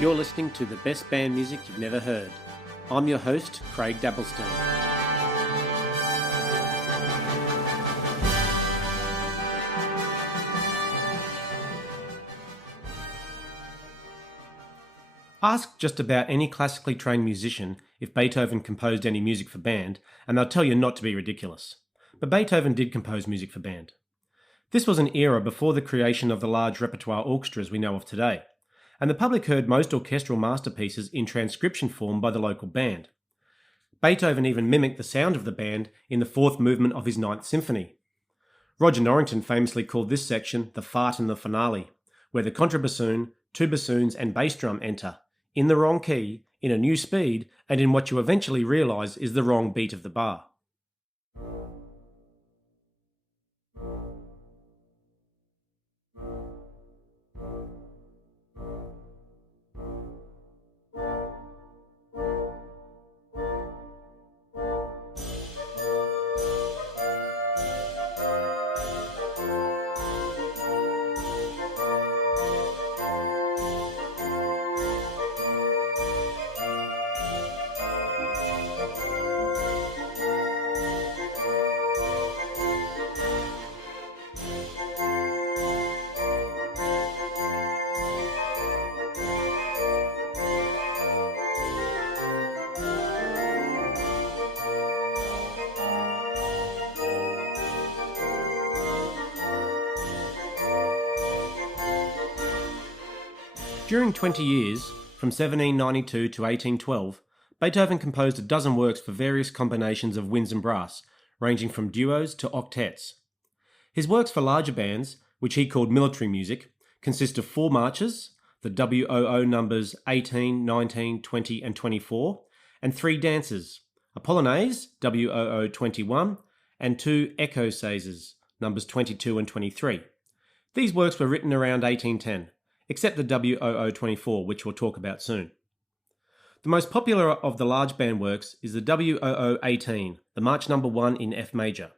You're listening to the best band music you've never heard. I'm your host, Craig Dabblestone. Ask just about any classically trained musician if Beethoven composed any music for band, and they'll tell you not to be ridiculous. But Beethoven did compose music for band. This was an era before the creation of the large repertoire orchestras we know of today, and the public heard most orchestral masterpieces in transcription form by the local band. Beethoven even mimicked the sound of the band in the fourth movement of his Ninth Symphony. Roger Norrington famously called this section the fart in the finale, where the contrabassoon, two bassoons and bass drum enter, in the wrong key, in a new speed, and in what you eventually realise is the wrong beat of the bar. During 20 years, from 1792 to 1812, Beethoven composed a dozen works for various combinations of winds and brass, ranging from duos to octets. His works for larger bands, which he called military music, consist of 4 marches, the WOO numbers 18, 19, 20 and 24, and 3 dances, a polonaise, WOO 21, and 2 ecosaises, numbers 22 and 23. These works were written around 1810. Except the WOO 24, which we'll talk about soon. The most popular of the large band works is the WOO 18, the March number 1 in F major.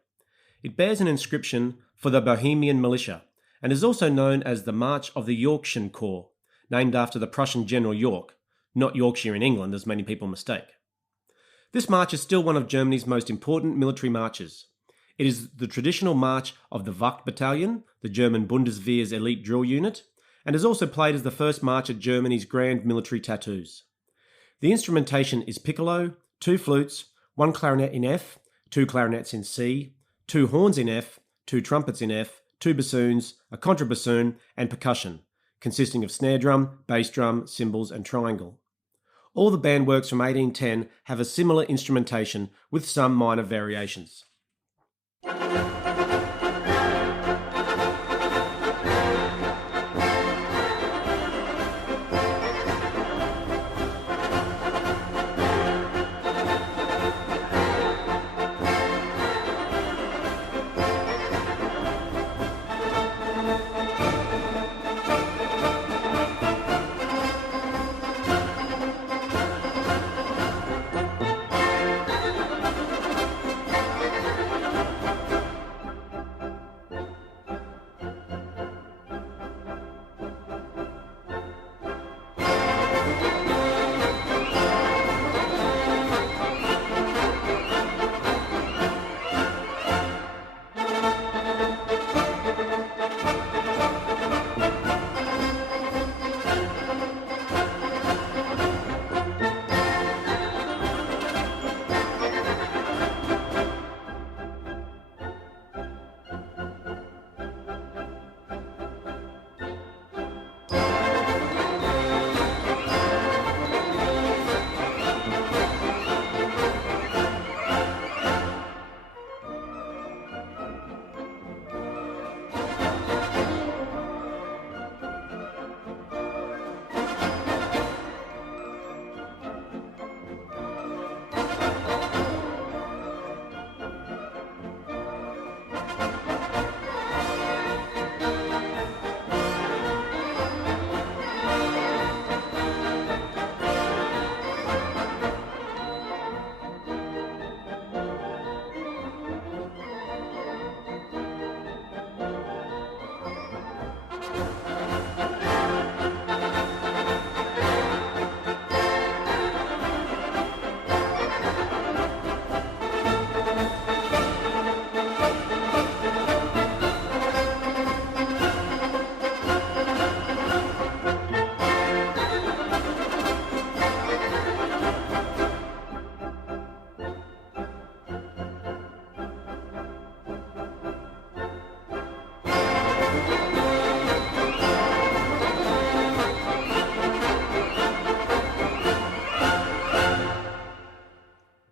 It bears an inscription for the Bohemian Militia, and is also known as the March of the Yorkshire Corps, named after the Prussian General York, not Yorkshire in England as many people mistake. This march is still one of Germany's most important military marches. It is the traditional march of the Wacht Battalion, the German Bundeswehr's elite drill unit, and is also played as the first march at Germany's grand military tattoos. The instrumentation is piccolo, 2 flutes, 1 clarinet in F, 2 clarinets in C, 2 horns in F, 2 trumpets in F, 2 bassoons, a contrabassoon, and percussion, consisting of snare drum, bass drum, cymbals, and triangle. All the band works from 1810 have a similar instrumentation with some minor variations.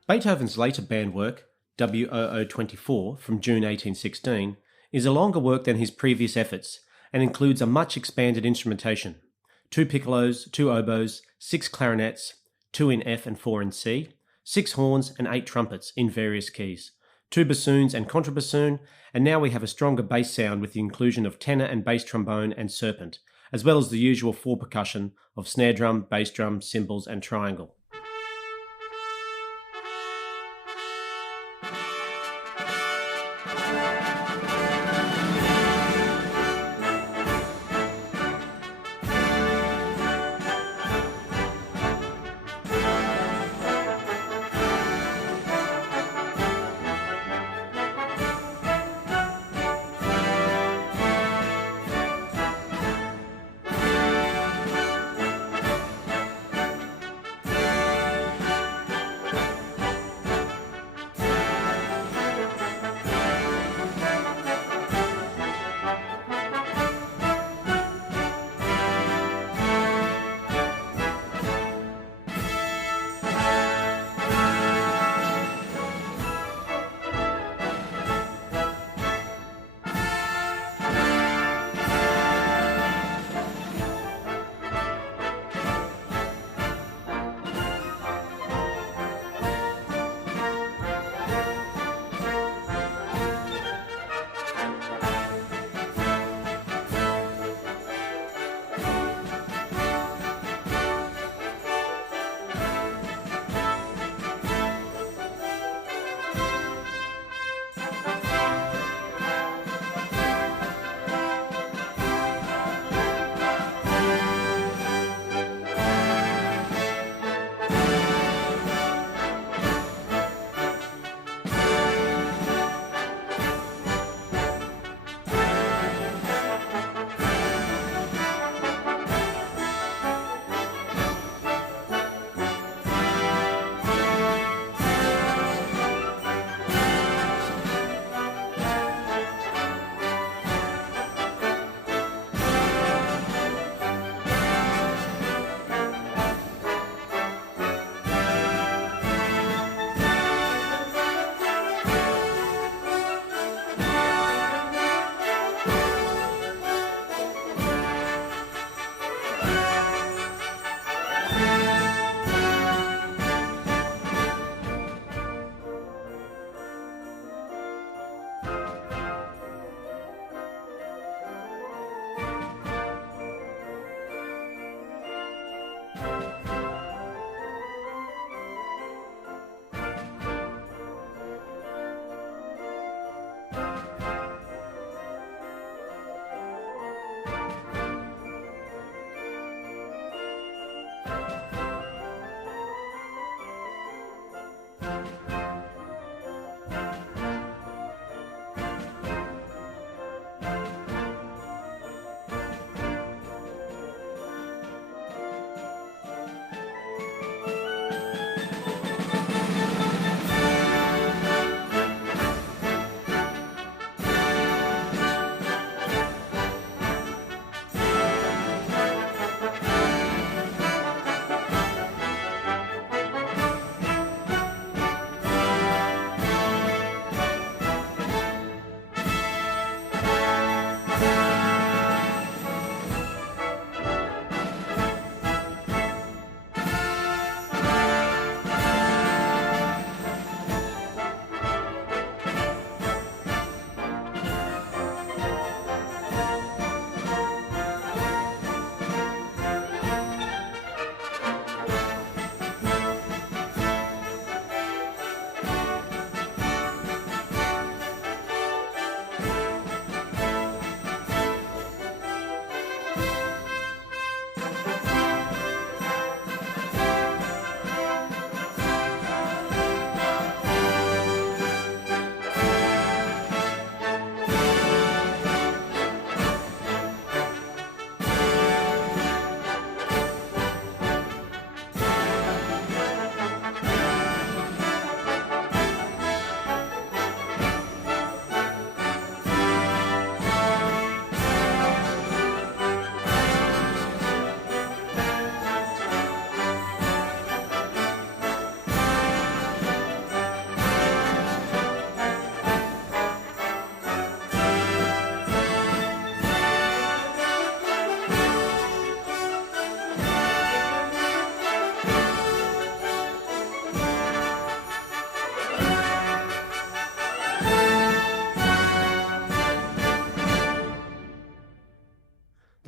Beethoven's later band work, WOO-24 from June 1816, is a longer work than his previous efforts and includes a much expanded instrumentation: 2 piccolos, 2 oboes, 6 clarinets, 2 in F and 4 in C, 6 horns and 8 trumpets in various keys, 2 bassoons and contrabassoon, and now we have a stronger bass sound with the inclusion of tenor and bass trombone and serpent, as well as the usual 4 percussion of snare drum, bass drum, cymbals and triangle.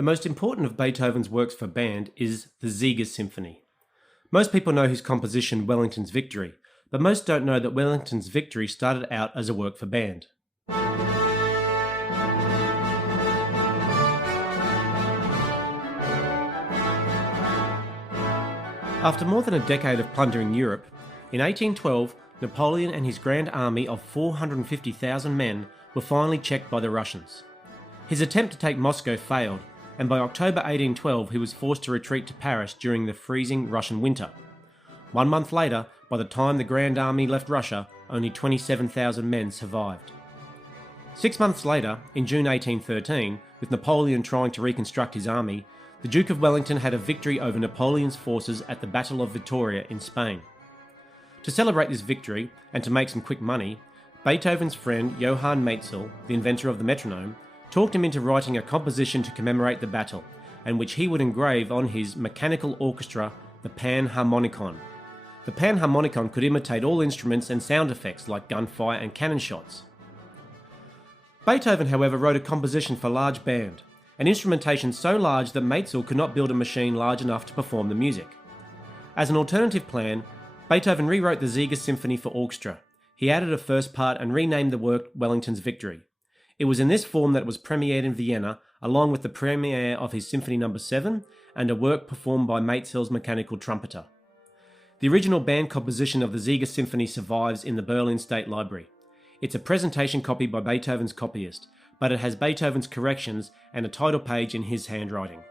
The most important of Beethoven's works for band is the Ziege Symphony. Most people know his composition Wellington's Victory, but most don't know that Wellington's Victory started out as a work for band. After more than a decade of plundering Europe, in 1812, Napoleon and his grand army of 450,000 men were finally checked by the Russians. His attempt to take Moscow failed, and by October 1812 he was forced to retreat to Paris during the freezing Russian winter. 1 month later, by the time the Grand Army left Russia, only 27,000 men survived. 6 months later, in June 1813, with Napoleon trying to reconstruct his army, the Duke of Wellington had a victory over Napoleon's forces at the Battle of Vittoria in Spain. To celebrate this victory, and to make some quick money, Beethoven's friend Johann Maetzel, the inventor of the metronome, talked him into writing a composition to commemorate the battle, and which he would engrave on his mechanical orchestra, the Panharmonicon. The Panharmonicon could imitate all instruments and sound effects like gunfire and cannon shots. Beethoven, however, wrote a composition for large band, an instrumentation so large that Maetzel could not build a machine large enough to perform the music. As an alternative plan, Beethoven rewrote the Ziege Symphony for orchestra. He added a first part and renamed the work Wellington's Victory. It was in this form that it was premiered in Vienna, along with the premiere of his Symphony No. 7 and a work performed by Maetzel's mechanical trumpeter. The original band composition of the Ziege Symphony survives in the Berlin State Library. It's a presentation copy by Beethoven's copyist, but it has Beethoven's corrections and a title page in his handwriting.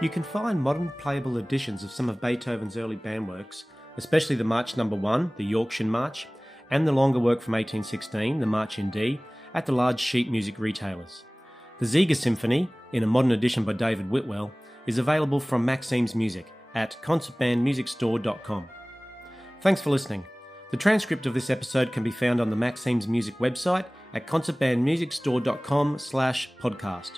You can find modern playable editions of some of Beethoven's early band works, especially the March No. 1, the Yorkshire March, and the longer work from 1816, the March in D, at the large sheet music retailers. The Ziege Symphony, in a modern edition by David Whitwell, is available from Maxime's Music at concertbandmusicstore.com. Thanks for listening. The transcript of this episode can be found on the Maxime's Music website at concertbandmusicstore.com/podcast.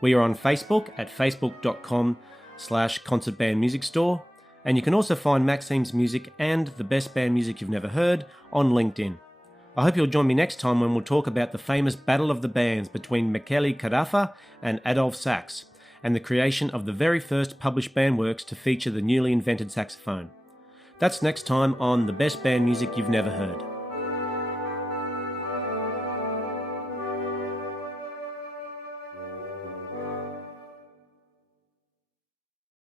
We are on Facebook at facebook.com/concertbandmusicstore, and you can also find Maxime's Music and the best band music you've never heard on LinkedIn. I hope you'll join me next time when we'll talk about the famous Battle of the Bands between Michele Carafa and Adolf Sax, and the creation of the very first published band works to feature the newly invented saxophone. That's next time on The Best Band Music You've Never Heard.